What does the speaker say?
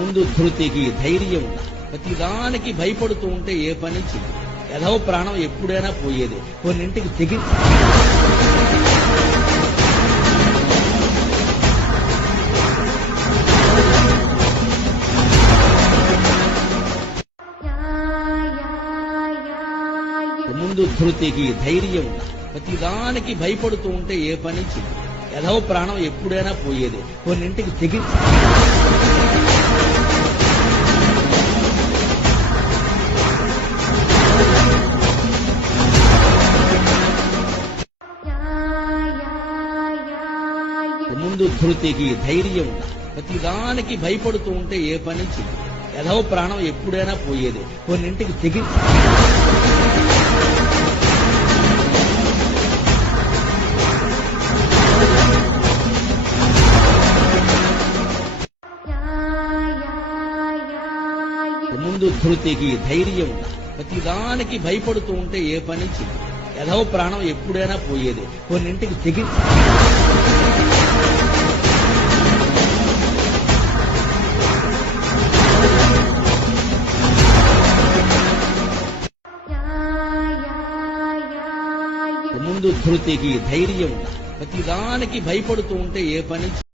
ముందు ధృతికి ధైర్యం ప్రతిదానికి భయపడుతూ ఉంటే ఏ పని చెయ్యి. ఎదవ ప్రాణం ఎప్పుడైనా పోయేది. కొన్నింటికి తెగి ముందు ధృతికి ధైర్యం ప్రతిదానికి భయపడుతూ ఉంటే ఏ పని చెయ్యి. ఎదవ ప్రాణం ఎప్పుడైనా పోయేది. కొన్నింటికి తెగి ముందు ధృతికి ధైర్యం ప్రతిదానికి భయపడుతూ ఉంటే ఏ పని చెయ్యి. ఎదవ ప్రాణం ఎప్పుడైనా పోయేది. కొన్నింటికి తెగి ముందు ధృతికి ధైర్యం ప్రతిదానికి భయపడుతూ ఉంటే ఏ పని చెయ్యి. ఎదవ ప్రాణం ఎప్పుడైనా పోయేది. కొన్నింటికి తెగి ముందు ధృతికి ధైర్యం ప్రతిదానికి భయపడుతూ ఉంటే ఏ పని